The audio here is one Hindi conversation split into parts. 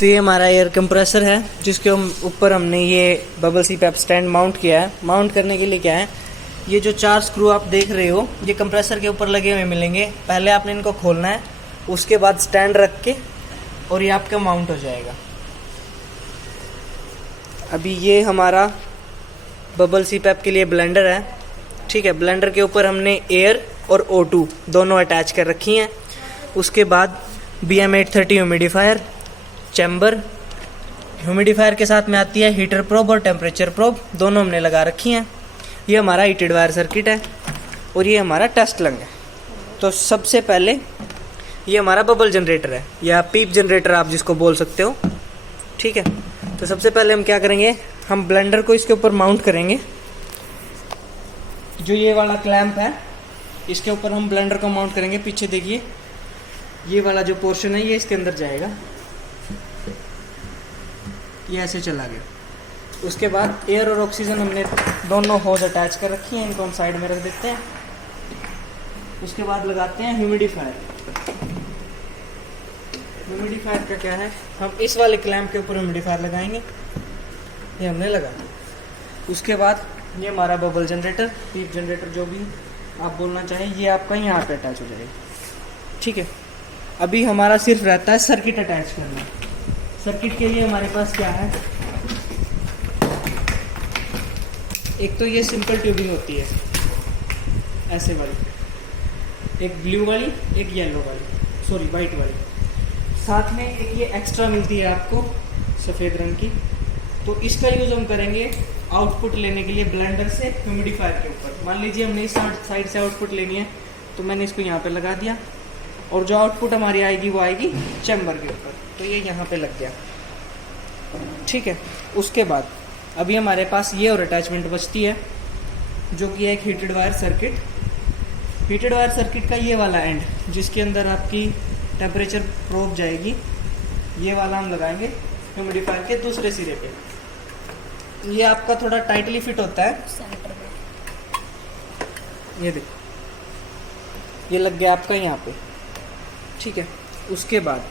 तो ये हमारा एयर कंप्रेसर है जिसके ऊपर हमने ये बबल सी पैप स्टैंड माउंट किया है। माउंट करने के लिए क्या है, ये जो 4 स्क्रू आप देख रहे हो ये कंप्रेसर के ऊपर लगे हुए मिलेंगे। पहले आपने इनको खोलना है, उसके बाद स्टैंड रख के और ये आपका माउंट हो जाएगा। अभी ये हमारा बबल सी पैप के लिए ब्लेंडर है, ठीक है। ब्लेंडर के ऊपर हमने एयर और O2 दोनों अटैच कर रखी हैं। उसके बाद BM830 ह्यूमिडिफायर, चैम्बर, ह्यूमिडिफायर के साथ में आती है हीटर प्रोब और टेम्परेचर प्रोब, दोनों हमने लगा रखी हैं। ये हमारा हीटेड वायर सर्किट है और ये हमारा टेस्ट लंग है। तो सबसे पहले ये हमारा बबल जनरेटर है या पीप जनरेटर आप जिसको बोल सकते हो, ठीक है। तो सबसे पहले हम क्या करेंगे, हम ब्लेंडर को इसके ऊपर माउंट करेंगे। जो ये वाला क्लैंप है इसके ऊपर हम ब्लेंडर को माउंट करेंगे। पीछे देखिए ये वाला जो पोर्शन है ये इसके अंदर जाएगा, ये ऐसे चला गया। उसके बाद एयर और ऑक्सीजन हमने दोनों होज अटैच कर रखी हैं, इनको हम साइड में रख देते हैं। उसके बाद लगाते हैं ह्यूमिडिफायर। ह्यूमिडिफायर का क्या है, हम इस वाले क्लैंप के ऊपर ह्यूमिडिफायर लगाएंगे, ये हमने लगा। उसके बाद ये हमारा बबल जनरेटर, पीप जनरेटर जो भी आप बोलना चाहें, ये आपका यहाँ पे अटैच हो जाएगा, ठीक है। अभी हमारा सिर्फ रहता है सर्किट अटैच करना। सर्किट के लिए हमारे पास क्या है, एक तो ये सिंपल ट्यूबिंग होती है ऐसे वाली, एक ब्लू वाली, एक येलो वाली, सॉरी वाइट वाली। साथ में एक ये एक्स्ट्रा मिलती है आपको सफ़ेद रंग की। तो इसका यूज़ हम करेंगे आउटपुट लेने के लिए ब्लेंडर से ह्यूमिडिफायर के ऊपर। मान लीजिए हमने इस साइड से आउटपुट लेनी है तो मैंने इसको यहाँ पे लगा दिया और जो आउटपुट हमारी आएगी वो आएगी चैम्बर के ऊपर। तो ये यहाँ पे लग गया, ठीक है। उसके बाद अभी हमारे पास ये और अटैचमेंट बचती है जो कि है एक heated wire circuit. Heated wire circuit का ये वाला एंड जिसके अंदर आपकी टेम्परेचर प्रोब जाएगी, ये वाला हम लगाएंगे ह्यूमिडिफायर के दूसरे सिरे पे। ये आपका थोड़ा टाइटली फिट होता है, ये देखो ये लग गया आपका यहाँ पे, ठीक है। उसके बाद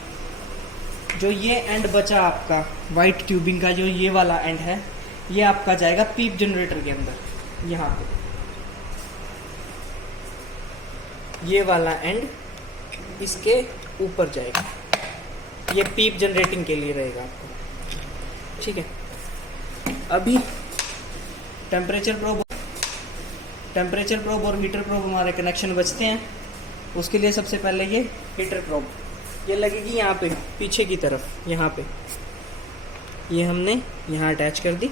जो ये एंड बचा आपका वाइट ट्यूबिंग का, जो ये वाला एंड है ये आपका जाएगा पीप जनरेटर के अंदर। यहाँ पे ये वाला एंड इसके ऊपर जाएगा, ये पीप जनरेटिंग के लिए रहेगा आपको, ठीक है। अभी टेम्परेचर प्रोब और हीटर प्रोब हमारे कनेक्शन बचते हैं। उसके लिए सबसे पहले ये हीटर प्रोब ये लगेगी यहाँ पे पीछे की तरफ, यहाँ पे ये हमने यहाँ अटैच कर दी।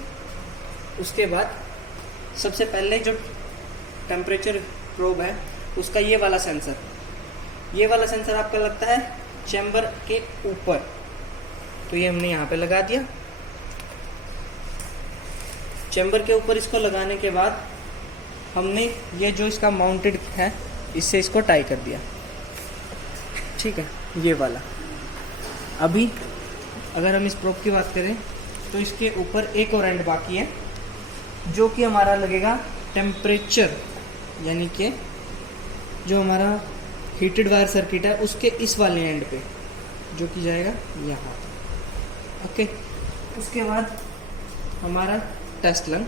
उसके बाद सबसे पहले जो टेम्परेचर प्रोब है उसका ये वाला सेंसर आपका लगता है चैम्बर के ऊपर, तो ये हमने यहाँ पे लगा दिया। चैम्बर के ऊपर इसको लगाने के बाद हमने ये जो इसका माउंटेड है इससे इसको टाई कर दिया, ठीक है, ये वाला। अभी अगर हम इस प्रोब की बात करें तो इसके ऊपर एक और एंड बाकी है जो कि हमारा लगेगा टेम्परेचर, यानी कि जो हमारा हीटेड वायर सर्किट है उसके इस वाले एंड पे, जो कि जाएगा यहाँ, ओके। उसके बाद हमारा टेस्ट लंग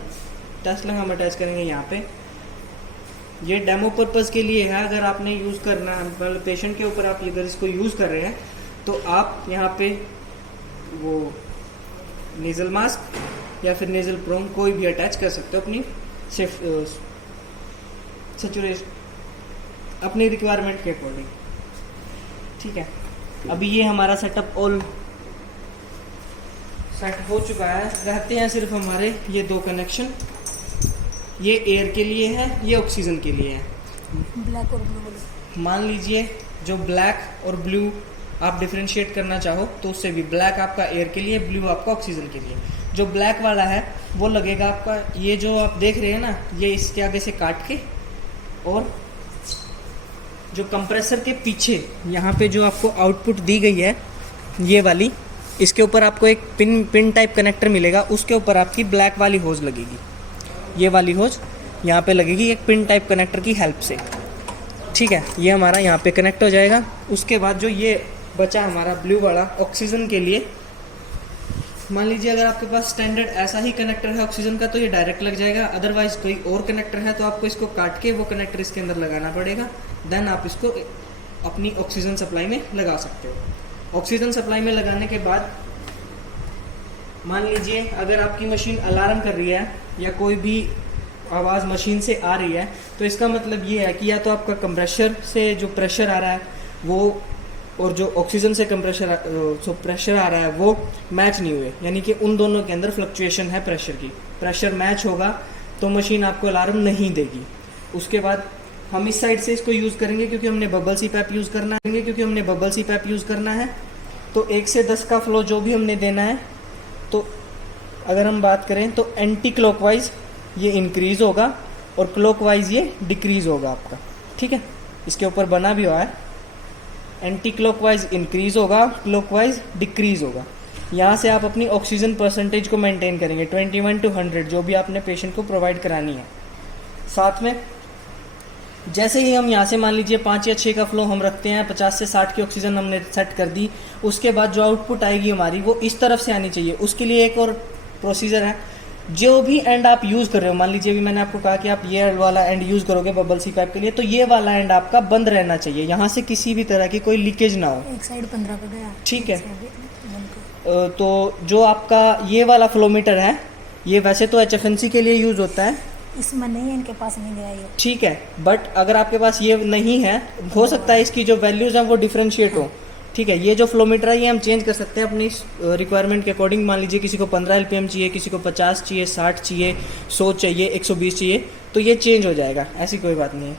हम अटैच करेंगे यहाँ पे। ये डेमो पर्पज़ के लिए है, अगर आपने यूज़ करना है मतलब पेशेंट के ऊपर आप अगर इसको यूज़ कर रहे हैं तो आप यहाँ पे वो नेज़ल मास्क या फिर नेज़ल प्रोंग कोई भी अटैच कर सकते हो अपनी सैचुरेशन अपनी रिक्वायरमेंट के अकॉर्डिंग, ठीक है। अभी ये हमारा सेटअप ऑल सेट हो चुका है। रहते हैं सिर्फ हमारे ये 2 कनेक्शन, ये एयर के लिए है, ये ऑक्सीजन के लिए है। ब्लैक और ब्लू, मान लीजिए जो ब्लैक और ब्लू आप डिफरेंशिएट करना चाहो तो उससे भी, ब्लैक आपका एयर के लिए, ब्लू आपका ऑक्सीजन के लिए। जो ब्लैक वाला है वो लगेगा आपका, ये जो आप देख रहे हैं ना, ये इसके आगे से काट के, और जो कंप्रेसर के पीछे यहाँ पे जो आपको आउटपुट दी गई है ये वाली, इसके ऊपर आपको एक पिन टाइप कनेक्टर मिलेगा, उसके ऊपर आपकी ब्लैक वाली होज लगेगी। ये वाली होज यहाँ पे लगेगी एक पिन टाइप कनेक्टर की हेल्प से, ठीक है। ये हमारा यहाँ पे कनेक्ट हो जाएगा। उसके बाद जो ये बचा हमारा ब्लू वाला ऑक्सीजन के लिए, मान लीजिए अगर आपके पास स्टैंडर्ड ऐसा ही कनेक्टर है ऑक्सीजन का तो ये डायरेक्ट लग जाएगा, अदरवाइज कोई और कनेक्टर है तो आपको इसको काट के वो कनेक्टर इसके अंदर लगाना पड़ेगा, देन आप इसको अपनी ऑक्सीजन सप्लाई में लगा सकते हो। ऑक्सीजन सप्लाई में लगाने के बाद मान लीजिए अगर आपकी मशीन अलार्म कर रही है या कोई भी आवाज़ मशीन से आ रही है तो इसका मतलब ये है कि या तो आपका कंप्रेशर से जो प्रेशर आ रहा है वो और जो ऑक्सीजन से प्रेशर आ रहा है वो मैच नहीं हुए, यानी कि उन दोनों के अंदर फ्लक्चुएशन है प्रेशर की। प्रेशर मैच होगा तो मशीन आपको अलार्म नहीं देगी। उसके बाद हम इस साइड से इसको यूज़ करेंगे क्योंकि हमने बबल सी पैप यूज़ करना है। तो 1 से 10 का फ्लो जो भी हमने देना है, तो अगर हम बात करें तो एंटी क्लॉकवाइज ये इंक्रीज़ होगा और क्लॉकवाइज ये डिक्रीज़ होगा आपका, ठीक है। इसके ऊपर बना भी हुआ है, एंटी क्लॉकवाइज इंक्रीज़ होगा, क्लॉकवाइज डिक्रीज़ होगा। यहाँ से आप अपनी ऑक्सीजन परसेंटेज को मेंटेन करेंगे 21 to 100 जो भी आपने पेशेंट को प्रोवाइड करानी है। साथ में जैसे ही हम यहाँ से मान लीजिए 5 या 6 का फ्लो हम रखते हैं, 50 से 60 की ऑक्सीजन हमने सेट कर दी, उसके बाद जो आउटपुट आएगी हमारी वो इस तरफ से आनी चाहिए। उसके लिए एक और प्रोसीजर है, जो भी एंड आप यूज़ कर रहे हो, मान लीजिए अभी मैंने आपको कहा कि आप ये वाला एंड यूज़ करोगे बबल सी पाइप के लिए, तो ये वाला एंड आपका बंद रहना चाहिए, यहाँ से किसी भी तरह की कोई लीकेज ना हो। एक साइड 15 का गया, ठीक है। एक साइड 1 का। तो जो आपका ये वाला फ्लोमीटर है ये वैसे तो HFNC के लिए यूज़ होता है, इसमें नहीं है, इनके पास नहीं गया ये। ठीक है, बट अगर आपके पास ये नहीं है, हो सकता है इसकी जो वैल्यूज़ हैं वो डिफरेंशिएट हो, ठीक है। ये जो फ्लोमीटर है ये हम चेंज कर सकते हैं अपनी रिक्वायरमेंट के अकॉर्डिंग। मान लीजिए किसी को 15 LPM चाहिए, किसी को 50 चाहिए, 60 चाहिए, 100 चाहिए, 120 चाहिए, तो ये चेंज हो जाएगा, ऐसी कोई बात नहीं है।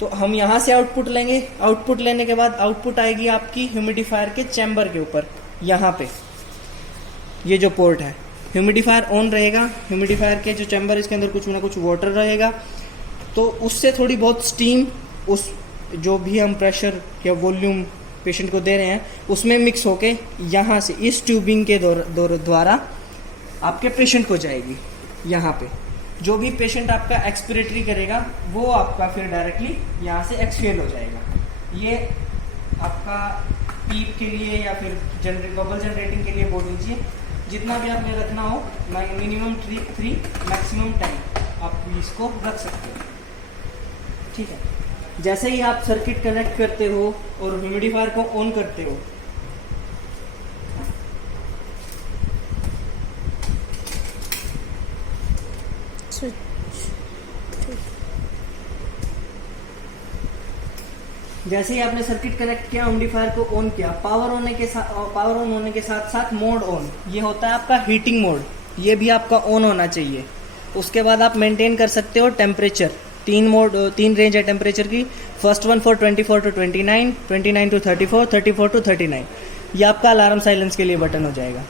तो हम यहाँ से आउटपुट लेंगे, आउटपुट लेने के बाद आउटपुट आएगी आपकी ह्यूमिडिफायर के चैम्बर के ऊपर, यहाँ पे ये जो पोर्ट है, ह्यूमिडिफायर ऑन रहेगा। ह्यूमिडिफायर के जो चैम्बर इसके अंदर कुछ ना कुछ वाटर रहेगा, तो उससे थोड़ी बहुत स्टीम उस जो भी हम प्रेशर या वॉल्यूम पेशेंट को दे रहे हैं उसमें मिक्स होके यहाँ से इस ट्यूबिंग के द्वारा आपके पेशेंट को जाएगी। यहाँ पे जो भी पेशेंट आपका एक्सपिरेटरी करेगा वो आपका फिर डायरेक्टली यहाँ से एक्सहेल हो जाएगा। ये आपका पीप के लिए या फिर बबल जनरेटिंग के लिए बोल लीजिए, जितना भी आपने रखना हो, मिनिमम 3 मैक्सिमम 10 आप इसको रख सकते हो, ठीक है। जैसे ही आप सर्किट कनेक्ट करते हो और ह्यूमिडिफायर को ऑन करते हो, जैसे ही आपने सर्किट कनेक्ट किया, ह्यूमिडिफायर को ऑन किया, पावर ऑन होने के साथ साथ मोड ऑन, ये होता है आपका हीटिंग मोड, ये भी आपका ऑन होना चाहिए। उसके बाद आप मेंटेन कर सकते हो टेम्परेचर, 3 रेंज है टेम्परेचर की। First one for 24 to 29, 29 to 34, 34 to 39, ये आपका अलार्म साइलेंस के लिए बटन हो जाएगा,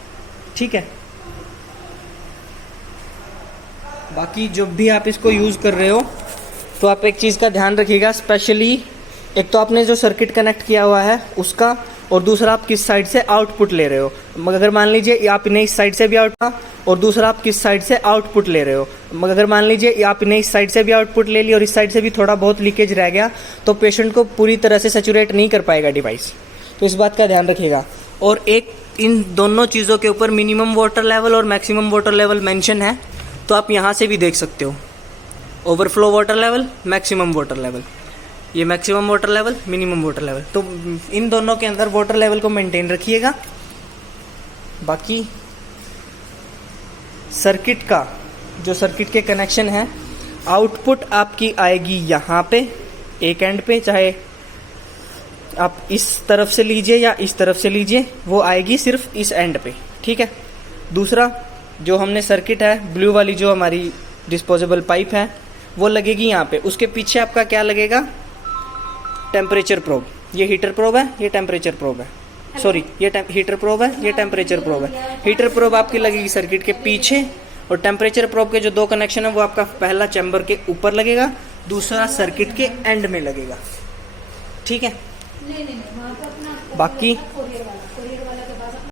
ठीक है। बाकी जब भी आप इसको यूज़ कर रहे हो तो आप एक चीज़ का ध्यान रखिएगा, स्पेशली एक तो आपने जो सर्किट कनेक्ट किया हुआ है उसका, और दूसरा आप किस साइड से आउटपुट ले रहे हो। अगर मान लीजिए आपने इस साइड से भी आउटपुट और दूसरा आप किस साइड से आउटपुट ले रहे हो, अगर मान लीजिए आपने इस साइड से भी आउटपुट ले लिया और इस साइड से भी थोड़ा बहुत लीकेज रह गया तो पेशेंट को पूरी तरह से सैचुरेट नहीं कर पाएगा डिवाइस, तो इस बात का ध्यान रखिएगा। और एक इन दोनों चीज़ों के ऊपर मिनिमम वाटर लेवल और मैक्सिमम वाटर लेवल मेंशन है, तो आप यहाँ से भी देख सकते हो, overflow water level, maximum water level, ये maximum water level, minimum water level, तो इन दोनों के अंदर वाटर लेवल को मेंटेन रखिएगा। बाकी सर्किट का जो सर्किट के कनेक्शन है, आउटपुट आपकी आएगी यहाँ पे एक एंड पे, चाहे आप इस तरफ से लीजिए या इस तरफ से लीजिए, वो आएगी सिर्फ इस एंड पे, ठीक है। दूसरा जो हमने सर्किट है, ब्लू वाली जो हमारी डिस्पोजेबल पाइप है वो लगेगी यहाँ पे। उसके पीछे आपका क्या लगेगा, टेम्परेचर प्रोब, ये हीटर प्रोब है, ये टेम्परेचर प्रोब है, सॉरी ये हीटर प्रोब है, ये टेम्परेचर प्रोब है। हीटर प्रोब आपकी लगेगी सर्किट के पीछे, और टेम्परेचर प्रोब के जो 2 कनेक्शन है वो आपका पहला चैम्बर के ऊपर लगेगा, दूसरा सर्किट के एंड में लगेगा, ठीक है। बाकी